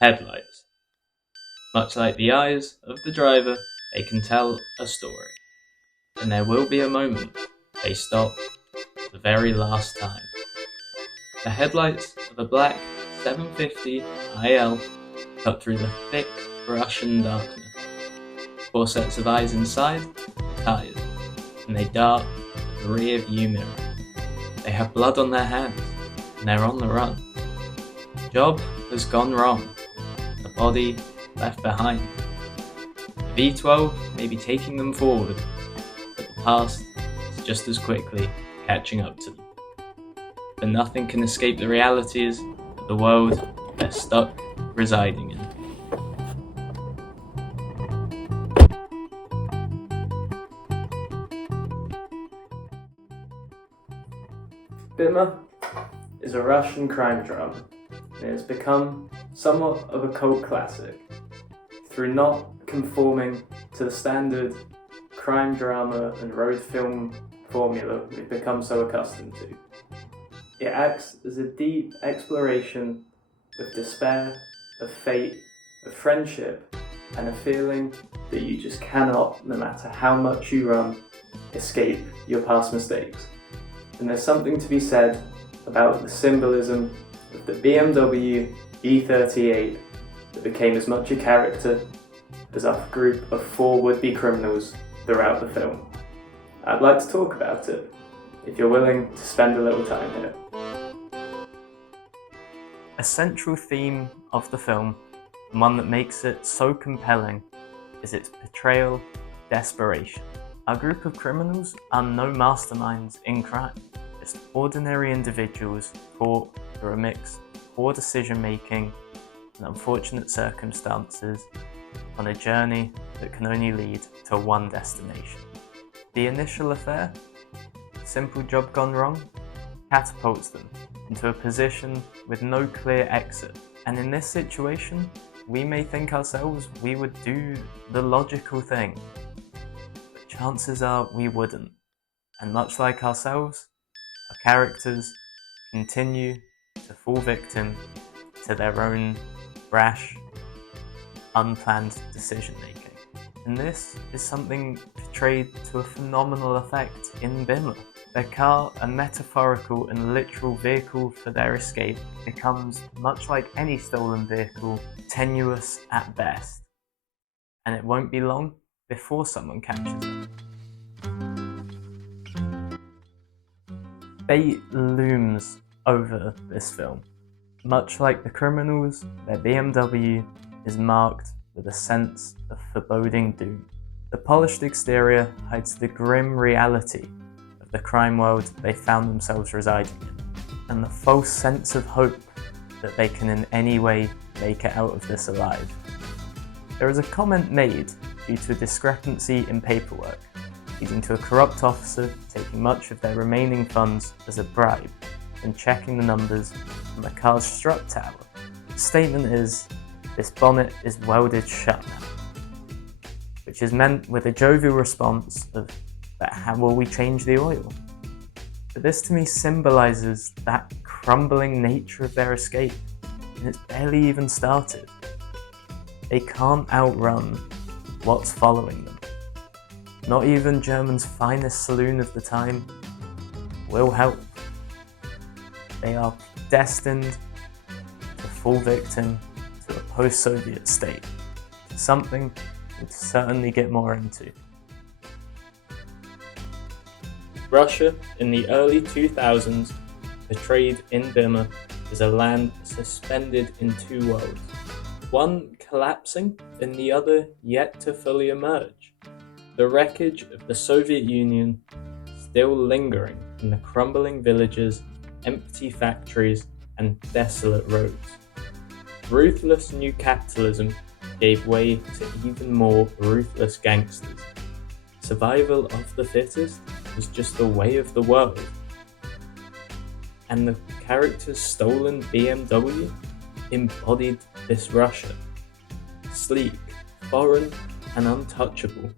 Headlights. Much like the eyes of the driver, they can tell a story. And there will be a moment they stop for the very last time. The headlights of a black 750 IL cut through the thick Russian darkness. 4 sets of eyes inside the tires, and they dart at the rear view mirror. They have blood on their hands, and they're on the run. Job has gone wrong, the body left behind. The V12 may be taking them forward, but the past is just as quickly catching up to them. But nothing can escape the realities of the world they're stuck residing in. Bimmer is a Russian crime drama, and it has become somewhat of a cult classic through not conforming to the standard crime drama and road film formula we've become so accustomed to. It acts as a deep exploration of despair, of fate, of friendship, and a feeling that you just cannot, no matter how much you run, escape your past mistakes. And there's something to be said about the symbolism of the BMW E38 that became as much a character as a group of 4 would-be criminals throughout the film. I'd like to talk about it, if you're willing to spend a little time here. A central theme of the film, and one that makes it so compelling, is its portrayal of desperation. Our group of criminals are no masterminds in crime, just ordinary individuals caught through a mix of poor decision making and unfortunate circumstances on a journey that can only lead to one destination. The initial affair, a simple job gone wrong, catapults them into a position with no clear exit. And in this situation, we may think ourselves we would do the logical thing, but chances are we wouldn't. And much like ourselves, our characters continue to fall victim to their own rash, unplanned decision making. And this is something portrayed to a phenomenal effect in Bimmer. Their car, a metaphorical and literal vehicle for their escape, becomes, much like any stolen vehicle, tenuous at best. And it won't be long before someone catches it. Fate looms over this film. Much like the criminals, their BMW is marked with a sense of foreboding doom. The polished exterior hides the grim reality of the crime world they found themselves residing in, and the false sense of hope that they can in any way make it out of this alive. There is a comment made due to a discrepancy in paperwork, leading to a corrupt officer taking much of their remaining funds as a bribe and checking the numbers on the car's strut tower. The statement is, "This bonnet is welded shut now," which is meant with a jovial response of, "But how will we change the oil?" But this to me symbolises that crumbling nature of their escape, and it's barely even started. They can't outrun what's following them. Not even Germany's finest saloon of the time will help. They are destined to fall victim to a post-Soviet state, something we'll certainly get more into. Russia in the early 2000s, portrayed in Bimmer, is a land suspended in 2 worlds, one collapsing and the other yet to fully emerge. The wreckage of the Soviet Union still lingering in the crumbling villages, empty factories, and desolate roads. Ruthless new capitalism gave way to even more ruthless gangsters. Survival of the fittest was just the way of the world. And the character's stolen BMW embodied this Russia. Sleek, foreign, and untouchable.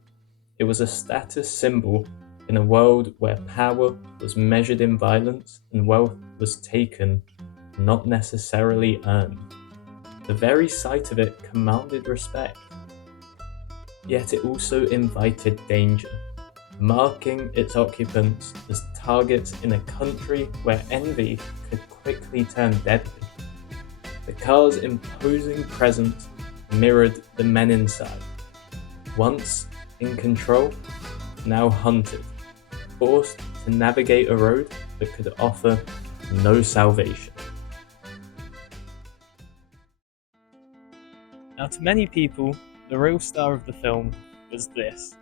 It was a status symbol in a world where power was measured in violence and wealth was taken, not necessarily earned. The very sight of it commanded respect. Yet it also invited danger, marking its occupants as targets in a country where envy could quickly turn deadly. The car's imposing presence mirrored the men inside, once in control, now hunted, forced to navigate a road that could offer no salvation. Now, to many people, the real star of the film was this: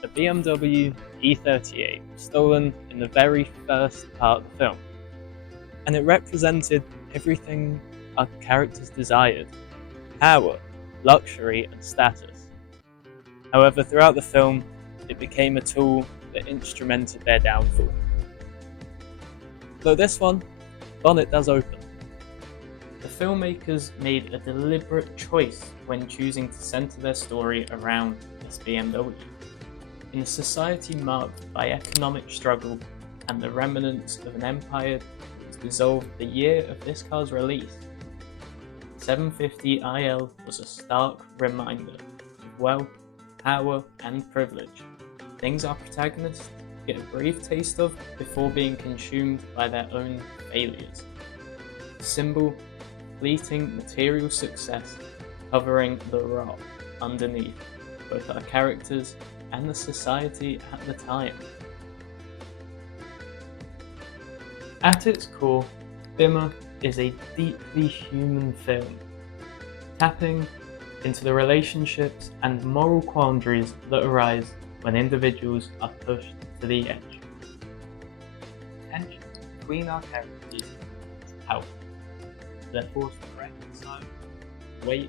the BMW E38, stolen in the very first part of the film. And it represented everything our characters desired: power, luxury, and status. However, throughout the film, it became a tool that instrumented their downfall. Though this one, bonnet does open. The filmmakers made a deliberate choice when choosing to centre their story around this BMW. In a society marked by economic struggle and the remnants of an empire that was dissolved the year of this car's release, 750 IL was a stark reminder of wealth, power, and privilege, things our protagonists get a brief taste of before being consumed by their own failures. A symbol of fleeting material success covering the rot underneath both our characters and the society at the time. At its core, Bimmer is a deeply human film, tapping into the relationships and moral quandaries that arise when individuals are pushed to the edge. Tension between our characters is palpable. They're forced to reconcile, weight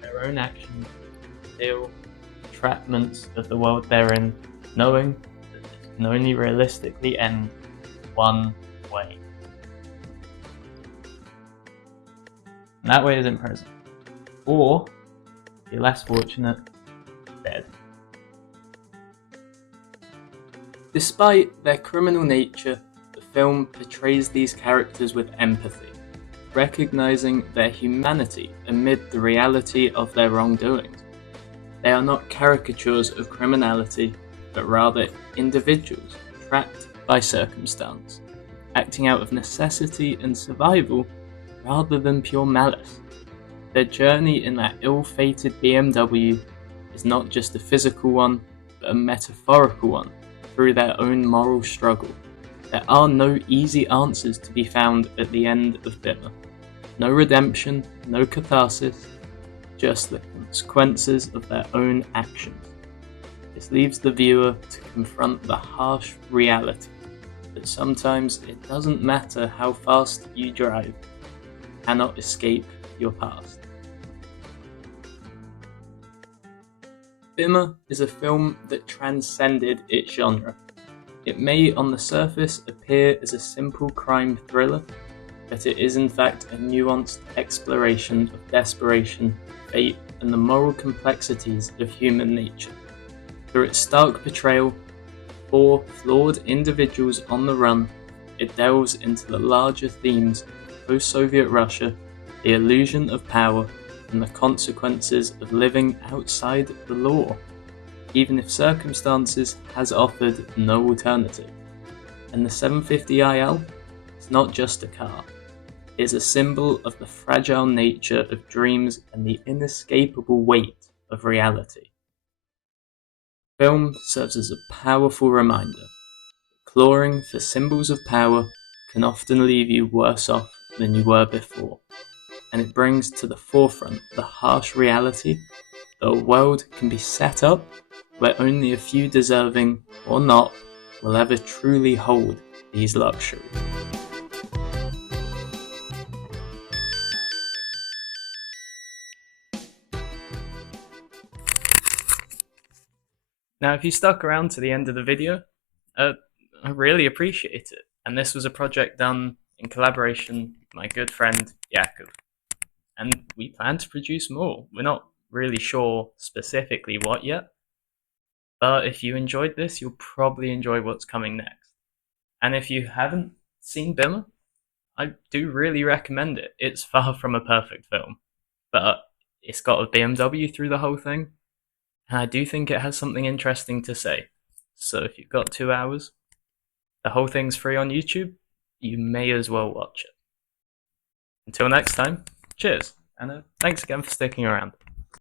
their own actions, feel the entrapments of the world they're in, knowing that this can only realistically end one way. And that way is in prison. Or, if you're less fortunate, dead. Despite their criminal nature, the film portrays these characters with empathy, recognizing their humanity amid the reality of their wrongdoings. They are not caricatures of criminality, but rather individuals trapped by circumstance, acting out of necessity and survival rather than pure malice. Their journey in that ill-fated BMW is not just a physical one, but a metaphorical one through their own moral struggle. There are no easy answers to be found at the end of Bimmer. No redemption, no catharsis, just the consequences of their own actions. This leaves the viewer to confront the harsh reality that sometimes it doesn't matter how fast you drive, you cannot escape your past. Bimmer is a film that transcended its genre. It may on the surface appear as a simple crime thriller, but it is in fact a nuanced exploration of desperation, fate, and the moral complexities of human nature. Through its stark portrayal of 4 flawed individuals on the run, it delves into the larger themes of post-Soviet Russia, the illusion of power, and the consequences of living outside the law, even if circumstances has offered no alternative. And the 750 IL is not just a car, it is a symbol of the fragile nature of dreams and the inescapable weight of reality. Film serves as a powerful reminder that clawing for symbols of power can often leave you worse off than you were before, and it brings to the forefront the harsh reality that a world can be set up where only a few deserving, or not, will ever truly hold these luxuries. Now, if you stuck around to the end of the video, I really appreciate it. And this was a project done in collaboration with my good friend Jakub. And we plan to produce more. We're not really sure specifically what yet, but if you enjoyed this, you'll probably enjoy what's coming next. And if you haven't seen Bimmer, I do really recommend it. It's far from a perfect film. but it's got a BMW through the whole thing, and I do think it has something interesting to say. So if you've got 2 hours, the whole thing's free on YouTube. You may as well watch it. Until next time, cheers, and thanks again for sticking around.